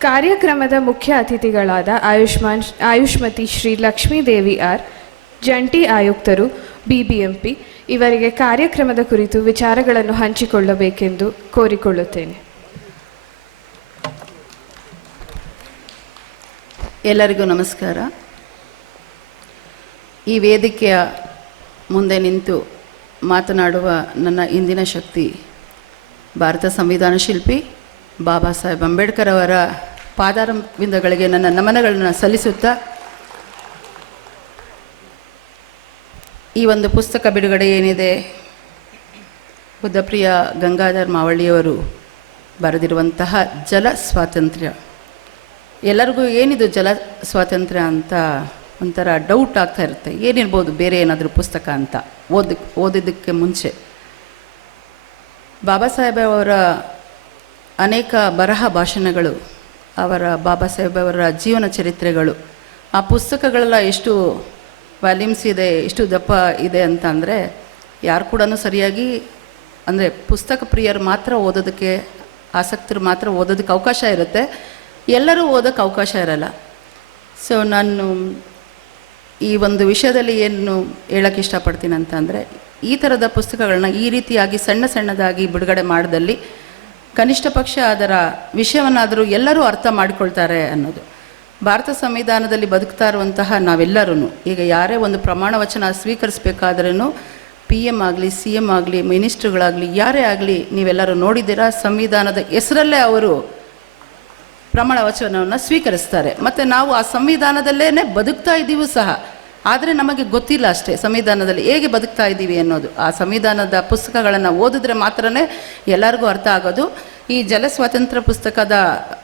ಕಾರ್ಯಕ್ರಮದ ಮುಖ್ಯ ಅತಿಥಿಗಳಾದ ಆಯುಷ್ಮಾನ್ ಆಯುಷ್ಮತಿ ಶ್ರೀ ಲಕ್ಷ್ಮೀದೇವಿ ಆರ್, ಜಂಟಿ ಆಯುಕ್ತರು, ಬಿಬಿಎಂಪಿ, ಇವರಿಗೆ ಕಾರ್ಯಕ್ರಮದ ಕುರಿತು ವಿಚಾರಗಳನ್ನು ಹಂಚಿಕೊಳ್ಳಬೇಕೆಂದು ಕೋರಿಕೊಳ್ಳುತ್ತೇನೆ. ಎಲ್ಲರಿಗೂ ನಮಸ್ಕಾರ. ಈ ವೇದಿಕೆಯ ಮುಂದೆ ನಿಂತು ಮಾತನಾಡುವ ನನ್ನ ಇಂದಿನ ಶಕ್ತಿ ಭಾರತ ಸಂವಿಧಾನ ಶಿಲ್ಪಿ ಬಾಬಾ ಸಾಹೇಬ್ ಅಂಬೇಡ್ಕರ್ ಅವರ ಪಾದಾರವಿಂದಗಳಿಗೆ ನನ್ನ ನಮನಗಳನ್ನು ಸಲ್ಲಿಸುತ್ತಾ ಈ ಒಂದು ಪುಸ್ತಕ ಬಿಡುಗಡೆ ಏನಿದೆ? ಬುದ್ಧಪ್ರಿಯ ಗಂಗಾಧರ್ ಮಾವಳ್ಳಿಯವರು ಬರೆದಿರುವಂತಹ ಜಲ ಸ್ವಾತಂತ್ರ್ಯ. ಎಲ್ಲರಿಗೂ ಏನಿದು ಜಲ ಸ್ವಾತಂತ್ರ್ಯ ಅಂತ ಒಂಥರ ಡೌಟ್ ಆಗ್ತಾ ಇರುತ್ತೆ. ಏನಿರ್ಬೋದು ಬೇರೆ ಏನಾದರೂ ಪುಸ್ತಕ ಅಂತ ಓದಿ, ಓದಿದ್ದಕ್ಕೆ ಮುಂಚೆ. ಬಾಬಾ ಸಾಹೇಬ್ ಅವರ ಅನೇಕ ಬರಹ ಭಾಷಣಗಳು ಅವರ ಬಾಬಾ ಸಾಹೇಬ್ ಅವರ ಜೀವನ ಚರಿತ್ರೆಗಳು. ಆ ಪುಸ್ತಕಗಳೆಲ್ಲ ಎಷ್ಟು ವ್ಯಾಲ್ಯೂಮ್ಸ್ ಇದೆ, ಎಷ್ಟು ದಪ್ಪ ಇದೆ ಅಂತ ಅಂದರೆ ಯಾರು ಕೂಡ ಸರಿಯಾಗಿ ಅಂದರೆ ಪುಸ್ತಕ ಪ್ರಿಯರು ಮಾತ್ರ ಓದೋದಕ್ಕೆ ಆಸಕ್ತರು ಮಾತ್ರ ಓದೋದಕ್ಕೆ ಅವಕಾಶ ಇರುತ್ತೆ. ಎಲ್ಲರೂ ಓದೋಕ್ಕೆ ಅವಕಾಶ ಇರಲ್ಲ. ಸೊ ನಾನು ಈ ಒಂದು ವಿಷಯದಲ್ಲಿ ಏನು ಹೇಳೋಕ್ಕೆ ಇಷ್ಟಪಡ್ತೀನಿ ಅಂತಂದರೆ ಈ ಥರದ ಪುಸ್ತಕಗಳನ್ನ ಈ ರೀತಿಯಾಗಿ ಸಣ್ಣ ಸಣ್ಣದಾಗಿ ಬಿಡುಗಡೆ ಮಾಡಿದಲ್ಲಿ ಕನಿಷ್ಠ ಪಕ್ಷ ಅದರ ವಿಷಯವನ್ನಾದರೂ ಎಲ್ಲರೂ ಅರ್ಥ ಮಾಡಿಕೊಳ್ತಾರೆ ಅನ್ನೋದು. ಭಾರತ ಸಂವಿಧಾನದಲ್ಲಿ ಬದುಕ್ತಾ ಇರುವಂತಹ ನಾವೆಲ್ಲರೂ ಈಗ ಯಾರೇ ಒಂದು ಪ್ರಮಾಣ ವಚನ ಸ್ವೀಕರಿಸಬೇಕಾದ್ರೂ ಪಿ ಎಂ ಆಗಲಿ ಸಿ ಎಂ ಆಗಲಿ, ಮಿನಿಸ್ಟ್ರುಗಳಾಗಲಿ, ಯಾರೇ ಆಗಲಿ ನೀವೆಲ್ಲರೂ ನೋಡಿದ್ದೀರಾ, ಸಂವಿಧಾನದ ಹೆಸರಲ್ಲೇ ಅವರು ಪ್ರಮಾಣ ವಚನವನ್ನು ಸ್ವೀಕರಿಸ್ತಾರೆ. ಮತ್ತು ನಾವು ಆ ಸಂವಿಧಾನದಲ್ಲೇ ಬದುಕ್ತಾ ಇದ್ದೀವಿ ಸಹ, ಆದರೆ ನಮಗೆ ಗೊತ್ತಿಲ್ಲ ಅಷ್ಟೇ ಸಂವಿಧಾನದಲ್ಲಿ ಹೇಗೆ ಬದುಕ್ತಾ ಇದ್ದೀವಿ ಅನ್ನೋದು. ಆ ಸಂವಿಧಾನದ ಪುಸ್ತಕಗಳನ್ನು ಓದಿದ್ರೆ ಮಾತ್ರನೇ ಎಲ್ಲರಿಗೂ ಅರ್ಥ ಆಗೋದು. ಈ ಜಲ ಸ್ವಾತಂತ್ರ್ಯ ಪುಸ್ತಕದ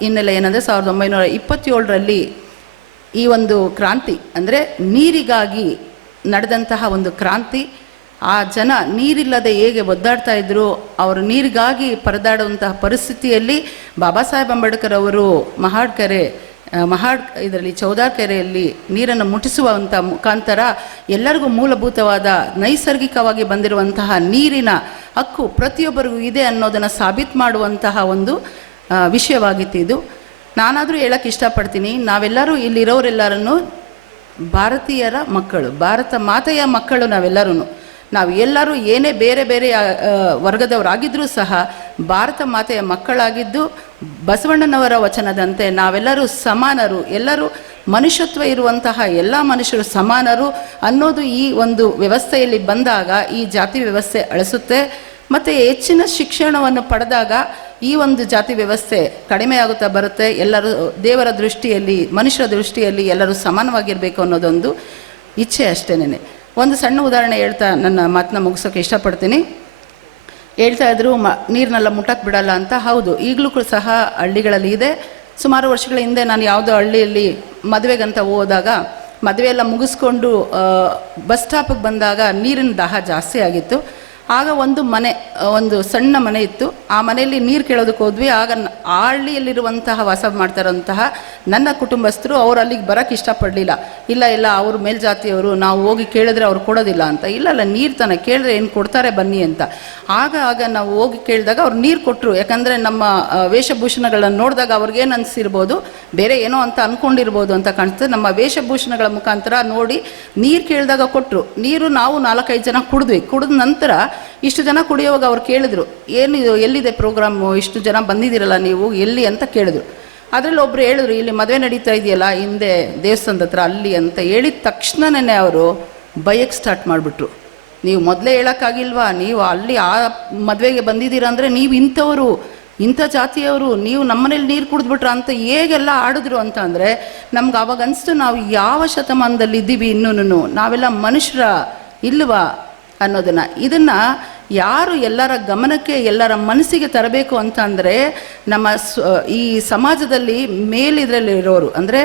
ಹಿನ್ನೆಲೆ ಏನಂದರೆ ಸಾವಿರದ ಒಂಬೈನೂರ ಇಪ್ಪತ್ತೇಳರಲ್ಲಿ ಈ ಒಂದು ಕ್ರಾಂತಿ, ಅಂದರೆ ನೀರಿಗಾಗಿ ನಡೆದಂತಹ ಒಂದು ಕ್ರಾಂತಿ, ಆ ಜನ ನೀರಿಲ್ಲದೆ ಹೇಗೆ ಒದ್ದಾಡ್ತಾ ಇದ್ರು, ಅವರು ನೀರಿಗಾಗಿ ಪರದಾಡುವಂತಹ ಪರಿಸ್ಥಿತಿಯಲ್ಲಿ ಬಾಬಾ ಸಾಹೇಬ್ ಅಂಬೇಡ್ಕರ್ ಅವರು ಮಹಾಡ್ಕೆರೆ ಮಹಾಡ್ ಇದರಲ್ಲಿ ಚೌದಾರ್ ಕೆರೆಯಲ್ಲಿ ನೀರನ್ನು ಮುಟ್ಟಿಸುವಂಥ ಮುಖಾಂತರ ಎಲ್ಲರಿಗೂ ಮೂಲಭೂತವಾದ ನೈಸರ್ಗಿಕವಾಗಿ ಬಂದಿರುವಂತಹ ನೀರಿನ ಹಕ್ಕು ಪ್ರತಿಯೊಬ್ಬರಿಗೂ ಇದೆ ಅನ್ನೋದನ್ನು ಸಾಬೀತು ಮಾಡುವಂತಹ ಒಂದು ವಿಷಯವಾಗಿತ್ತು ಇದು. ನಾನಾದರೂ ಹೇಳಕ್ಕೆ ಇಷ್ಟಪಡ್ತೀನಿ. ನಾವೆಲ್ಲರೂ ಇಲ್ಲಿರೋರೆಲ್ಲರನ್ನು ಭಾರತೀಯರ ಮಕ್ಕಳು, ಭಾರತ ಮಾತೆಯ ಮಕ್ಕಳು ನಾವೆಲ್ಲರೂ ನಾವು ಎಲ್ಲರೂ ಏನೇ ಬೇರೆ ಬೇರೆ ವರ್ಗದವರಾಗಿದ್ದರೂ ಸಹ ಭಾರತ ಮಾತೆಯ ಮಕ್ಕಳಾಗಿದ್ದು ಬಸವಣ್ಣನವರ ವಚನದಂತೆ ನಾವೆಲ್ಲರೂ ಸಮಾನರು. ಎಲ್ಲರೂ ಮನುಷ್ಯತ್ವ ಇರುವಂತಹ ಎಲ್ಲ ಮನುಷ್ಯರು ಸಮಾನರು ಅನ್ನೋದು ಈ ಒಂದು ವ್ಯವಸ್ಥೆಯಲ್ಲಿ ಬಂದಾಗ, ಈ ಜಾತಿ ವ್ಯವಸ್ಥೆ ಅಳಿಸುತ್ತೆ. ಮತ್ತು ಹೆಚ್ಚಿನ ಶಿಕ್ಷಣವನ್ನು ಪಡೆದಾಗ ಈ ಒಂದು ಜಾತಿ ವ್ಯವಸ್ಥೆ ಕಡಿಮೆಯಾಗುತ್ತಾ ಬರುತ್ತೆ. ಎಲ್ಲರೂ ದೇವರ ದೃಷ್ಟಿಯಲ್ಲಿ, ಮನುಷ್ಯರ ದೃಷ್ಟಿಯಲ್ಲಿ ಎಲ್ಲರೂ ಸಮಾನವಾಗಿರಬೇಕು ಅನ್ನೋದೊಂದು ಇಚ್ಛೆ ಅಷ್ಟೇನೆ ಒಂದು ಸಣ್ಣ ಉದಾಹರಣೆ ಹೇಳ್ತಾ ನನ್ನ ಮಾತನ್ನ ಮುಗಿಸೋಕೆ ಇಷ್ಟಪಡ್ತೀನಿ. ಹೇಳ್ತಾ ಇದ್ರು, ಮ ನೀರನ್ನೆಲ್ಲ ಮುಟ್ಟಕ್ಕೆ ಬಿಡಲ್ಲ ಅಂತ. ಹೌದು, ಈಗಲೂ ಸಹ ಹಳ್ಳಿಗಳಲ್ಲಿ ಇದೆ. ಸುಮಾರು ವರ್ಷಗಳ ಹಿಂದೆ ನಾನು ಯಾವುದೋ ಹಳ್ಳಿಯಲ್ಲಿ ಮದುವೆಗಂತ ಹೋದಾಗ ಮದುವೆ ಎಲ್ಲ ಮುಗಿಸ್ಕೊಂಡು ಬಸ್ ಸ್ಟಾಪಿಗೆ ಬಂದಾಗ ನೀರಿನ ದಾಹ ಜಾಸ್ತಿ ಆಗಿತ್ತು. ಆಗ ಒಂದು ಮನೆ ಒಂದು ಸಣ್ಣ ಮನೆ ಇತ್ತು. ಆ ಮನೆಯಲ್ಲಿ ನೀರು ಕೇಳೋದಕ್ಕೆ ಹೋದ್ವಿ. ಆಗ ಹಳ್ಳಿಯಲ್ಲಿರುವಂತಹ ವಾಸ ಮಾಡ್ತಾ ಇರೋಂತಹ ನನ್ನ ಕುಟುಂಬಸ್ಥರು ಅವ್ರು ಅಲ್ಲಿಗೆ ಬರೋಕ್ಕೆ ಇಷ್ಟಪಡಲಿಲ್ಲ. ಇಲ್ಲ ಇಲ್ಲ, ಅವರು ಮೇಲ್ಜಾತಿಯವರು, ನಾವು ಹೋಗಿ ಕೇಳಿದ್ರೆ ಅವ್ರು ಕೊಡೋದಿಲ್ಲ ಅಂತ. ಇಲ್ಲ ಇಲ್ಲ, ನೀರು ತಾನೆ, ಕೇಳಿದ್ರೆ ಏನು ಕೊಡ್ತಾರೆ ಬನ್ನಿ ಅಂತ. ಆಗ ಆಗ ನಾವು ಹೋಗಿ ಕೇಳಿದಾಗ ಅವ್ರು ನೀರು ಕೊಟ್ಟರು ಯಾಕಂದರೆ ನಮ್ಮ ವೇಷಭೂಷಣಗಳನ್ನು ನೋಡಿದಾಗ ಅವ್ರಿಗೇನು ಅನಿಸಿರ್ಬೋದು? ಬೇರೆ ಏನೋ ಅಂತ ಅಂದ್ಕೊಂಡಿರ್ಬೋದು ಅಂತ ಕಾಣಿಸ್ತದೆ ನಮ್ಮ ವೇಷಭೂಷಣಗಳ ಮುಖಾಂತರ ನೋಡಿ ನೀರು ಕೇಳಿದಾಗ ಕೊಟ್ಟರು ನೀರು ನಾವು ನಾಲ್ಕೈದು ಜನ ಕುಡಿದ್ವಿ. ಕುಡಿದ ನಂತರ ಇಷ್ಟು ಜನ ಕುಡಿಯೋವಾಗ ಅವ್ರು ಕೇಳಿದ್ರು, ಏನು ಎಲ್ಲಿದೆ ಪ್ರೋಗ್ರಾಮು ಇಷ್ಟು ಜನ ಬಂದಿದ್ದೀರಲ್ಲ ನೀವು, ಎಲ್ಲಿ ಅಂತ ಕೇಳಿದ್ರು. ಅದರಲ್ಲಿ ಒಬ್ರು ಹೇಳಿದ್ರು, ಇಲ್ಲಿ ಮದುವೆ ನಡೀತಾ ಇದೆಯಲ್ಲ, ಹಿಂದೆ ದೇವಸ್ಥಾನದ ಹತ್ರ ಅಲ್ಲಿ ಅಂತ ಹೇಳಿದ ತಕ್ಷಣನೇ ಅವರು ಬೈಯಕ್ಕೆ ಸ್ಟಾರ್ಟ್ ಮಾಡಿಬಿಟ್ರು. ನೀವು ಮೊದಲೇ ಹೇಳೋಕ್ಕಾಗಿಲ್ವಾ? ನೀವು ಅಲ್ಲಿ ಆ ಮದುವೆಗೆ ಬಂದಿದ್ದೀರಾ ಅಂದರೆ ನೀವು ಇಂಥವರು, ಇಂಥ ಜಾತಿಯವರು, ನೀವು ನಮ್ಮನೇಲಿ ನೀರು ಕುಡಿದ್ಬಿಟ್ರ ಅಂತ ಹೇಗೆಲ್ಲ ಆಡಿದ್ರು ಅಂತ ಅಂದರೆ, ನಮ್ಗೆ ಅವಾಗ ಅನಿಸ್ತು, ನಾವು ಯಾವ ಶತಮಾನದಲ್ಲಿ ಇದ್ದೀವಿ ಇನ್ನೂ ನಾವೆಲ್ಲ ಮನುಷ್ಯರ ಇಲ್ವಾ? ಅನ್ನೋದನ್ನು. ಇದನ್ನು ಯಾರು ಎಲ್ಲರ ಗಮನಕ್ಕೆ, ಎಲ್ಲರ ಮನಸ್ಸಿಗೆ ತರಬೇಕು ಅಂತ ಅಂದರೆ ನಮ್ಮ ಈ ಸಮಾಜದಲ್ಲಿ ಮೇಲಿದ್ರಲ್ಲಿರೋರು, ಅಂದರೆ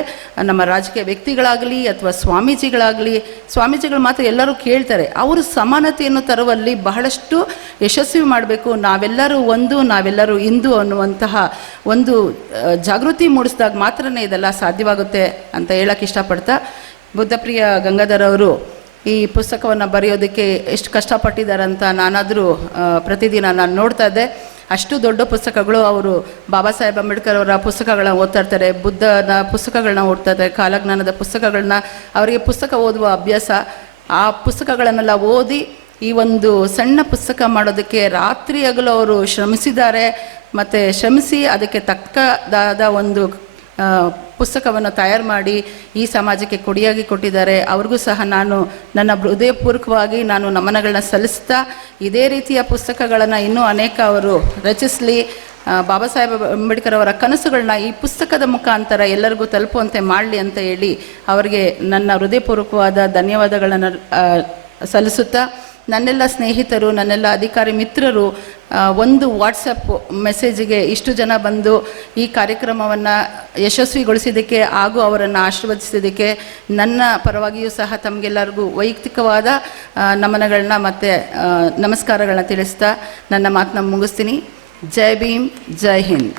ನಮ್ಮ ರಾಜಕೀಯ ವ್ಯಕ್ತಿಗಳಾಗಲಿ ಅಥವಾ ಸ್ವಾಮೀಜಿಗಳಾಗಲಿ, ಸ್ವಾಮೀಜಿಗಳು ಮಾತ್ರ ಎಲ್ಲರೂ ಕೇಳ್ತಾರೆ, ಅವರು ಸಮಾನತೆಯನ್ನು ತರುವಲ್ಲಿ ಬಹಳಷ್ಟು ಯಶಸ್ವಿ ಮಾಡಬೇಕು. ನಾವೆಲ್ಲರೂ ಒಂದು, ನಾವೆಲ್ಲರೂ ಇಂದು ಅನ್ನುವಂತಹ ಒಂದು ಜಾಗೃತಿ ಮೂಡಿಸಿದಾಗ ಮಾತ್ರನೇ ಇದೆಲ್ಲ ಸಾಧ್ಯವಾಗುತ್ತೆ ಅಂತ ಹೇಳಕ್ಕೆ ಇಷ್ಟಪಡ್ತಾ. ಬುದ್ಧಪ್ರಿಯ ಗಂಗಾಧರ್ ಅವರು ಈ ಪುಸ್ತಕವನ್ನು ಬರೆಯೋದಕ್ಕೆ ಎಷ್ಟು ಕಷ್ಟಪಟ್ಟಿದ್ದಾರೆ ಅಂತ ನಾನಾದರೂ ಪ್ರತಿದಿನ ನಾನು ನೋಡ್ತಾ ಇದ್ದೆ. ಅಷ್ಟು ದೊಡ್ಡ ಪುಸ್ತಕಗಳು ಅವರು ಬಾಬಾ ಸಾಹೇಬ್ ಅಂಬೇಡ್ಕರ್ ಅವರ ಪುಸ್ತಕಗಳನ್ನ ಓದ್ತಾ ಇರ್ತಾರೆ, ಬುದ್ಧನ ಪುಸ್ತಕಗಳನ್ನ ಓದ್ತಾ ಇರ್ತಾರೆ, ಕಾಲಜ್ಞಾನದ ಪುಸ್ತಕಗಳನ್ನ. ಅವರಿಗೆ ಪುಸ್ತಕ ಓದುವ ಅಭ್ಯಾಸ, ಆ ಪುಸ್ತಕಗಳನ್ನೆಲ್ಲ ಓದಿ ಈ ಒಂದು ಸಣ್ಣ ಪುಸ್ತಕ ಮಾಡೋದಕ್ಕೆ ರಾತ್ರಿ ಅವರು ಶ್ರಮಿಸಿದ್ದಾರೆ. ಮತ್ತು ಶ್ರಮಿಸಿ ಅದಕ್ಕೆ ತಕ್ಕದಾದ ಒಂದು ಪುಸ್ತಕವನ್ನು ತಯಾರು ಮಾಡಿ ಈ ಸಮಾಜಕ್ಕೆ ಕೊಡಿಯಾಗಿ ಕೊಟ್ಟಿದ್ದಾರೆ. ಅವ್ರಿಗೂ ಸಹ ನಾನು ನನ್ನ ಹೃದಯಪೂರ್ವಕವಾಗಿ ನಾನು ನಮನಗಳನ್ನ ಸಲ್ಲಿಸ್ತಾ ಇದೇ ರೀತಿಯ ಪುಸ್ತಕಗಳನ್ನು ಇನ್ನೂ ಅನೇಕ ಅವರು ರಚಿಸಲಿ. ಬಾಬಾ ಸಾಹೇಬ್ ಅಂಬೇಡ್ಕರ್ ಅವರ ಕನಸುಗಳನ್ನ ಈ ಪುಸ್ತಕದ ಮುಖಾಂತರ ಎಲ್ಲರಿಗೂ ತಲುಪುವಂತೆ ಮಾಡಲಿ ಅಂತ ಹೇಳಿ ಅವರಿಗೆ ನನ್ನ ಹೃದಯಪೂರ್ವಕವಾದ ಧನ್ಯವಾದಗಳನ್ನು ಸಲ್ಲಿಸುತ್ತಾ ನನ್ನೆಲ್ಲ ಸ್ನೇಹಿತರು, ನನ್ನೆಲ್ಲ ಅಧಿಕಾರಿ ಮಿತ್ರರು ಒಂದು ವಾಟ್ಸಪ್ ಮೆಸೇಜಿಗೆ ಇಷ್ಟು ಜನ ಬಂದು ಈ ಕಾರ್ಯಕ್ರಮವನ್ನು ಯಶಸ್ವಿಗೊಳಿಸಿದ್ದಕ್ಕೆ ಹಾಗೂ ಅವರನ್ನು ಆಶೀರ್ವದಿಸಿದ್ದಕ್ಕೆ ನನ್ನ ಪರವಾಗಿಯೂ ಸಹ ತಮಗೆಲ್ಲರಿಗೂ ವೈಯಕ್ತಿಕವಾದ ನಮನಗಳನ್ನ ಮತ್ತು ನಮಸ್ಕಾರಗಳನ್ನ ತಿಳಿಸ್ತಾ ನನ್ನ ಮಾತನ್ನ ಮುಗಿಸ್ತೀನಿ. ಜೈ ಭೀಮ್, ಜೈ ಹಿಂದ್.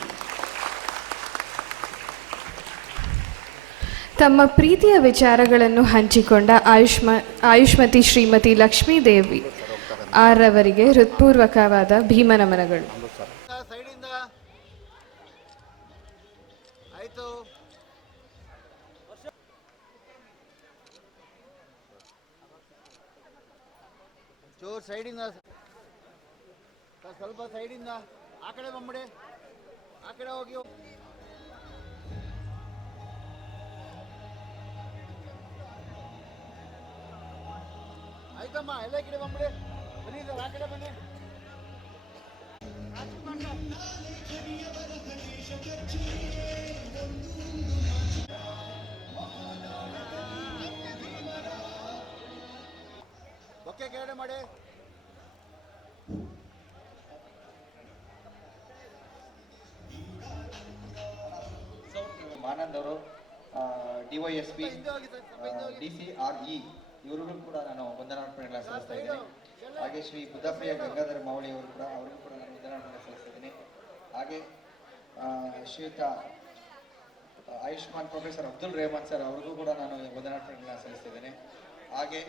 ತಮ್ಮ ಪ್ರೀತಿಯ ವಿಚಾರಗಳನ್ನು ಹಂಚಿಕೊಂಡ ಆಯುಷ್ಮ, ಆಯುಷ್ಮತಿ ಶ್ರೀಮತಿ ಲಕ್ಷ್ಮೀ ದೇವಿ ಆರವರಿಗೆ ಹೃತ್ಪೂರ್ವಕವಾದ ಭೀಮನಮನಗಳು ಸೈಡಿಂದ ಸ್ವಲ್ಪ ಸೈಡಿಂದ ಆ ಕಡೆ ಬಂದ್ಬಿಡಿ ಆ ಕಡೆ ಹೋಗಿ ಆಯ್ತಮ್ಮ ಎಲ್ಲ ಕಡೆ ಬಂದ್ಬಿಡಿ. ಬನ್ನಿ ಸರ್ ಆ ಕಡೆ ಬನ್ನಿ. ಓಕೆ ಕೆಳಗಡೆ ಮಾಡಿ. ಮಾನಂದ್ ಅವರು ಡಿ ವೈ ಎಸ್ ಪಿ ಹಿಂದೆ ಹೋಗಿ ಸರ್ ಸ್ವಲ್ಪ ಹಿಂದೆ ಹೋಗಿ. D C R E. ಇವರಿಗೂ ಕೂಡ ನಾನು ವಂದನಾರ್ಪಣೆಗಳನ್ನ ಸಲ್ಲಿಸ್ತಾ ಇದ್ದೀನಿ. ಹಾಗೆ ಶ್ರೀ ಬುದ್ಧಪ್ರಿಯ ಗಂಗಾಧರ ಮಾವಳಿ ಅವರು ಕೂಡ, ಅವರಿಗೂ ಕೂಡ ನಾನು ವಂದನಾರ್ಪಣೆ ಸಲ್ಲಿಸ್ತಾ ಇದ್ದೀನಿ. ಹಾಗೆ ಶ್ರೀಯುತ ಆಯುಷ್ಮಾನ್ ಪ್ರೊಫೆಸರ್ ಅಬ್ದುಲ್ ರೆಹಮಾನ್ ಸರ್ ಅವ್ರಿಗೂ ಕೂಡ ನಾನು ವಂದನಾರ್ಪಣೆಗಳನ್ನ ಸಲ್ಲಿಸ್ತಿದ್ದೇನೆ ಹಾಗೆ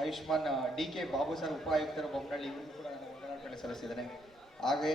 ಆಯುಷ್ಮಾನ್ ಡಿ ಕೆ ಬಾಬು ಸರ್ ಉಪಾಯುಕ್ತರು ಬೊಮ್ಮನಹಳ್ಳಿ ಇವರಿಗೂ ಕೂಡ ನಾನು ವಂದನಾರ್ಪಣೆ ಸಲ್ಲಿಸ್ತಿದ್ದೇನೆ ಹಾಗೆ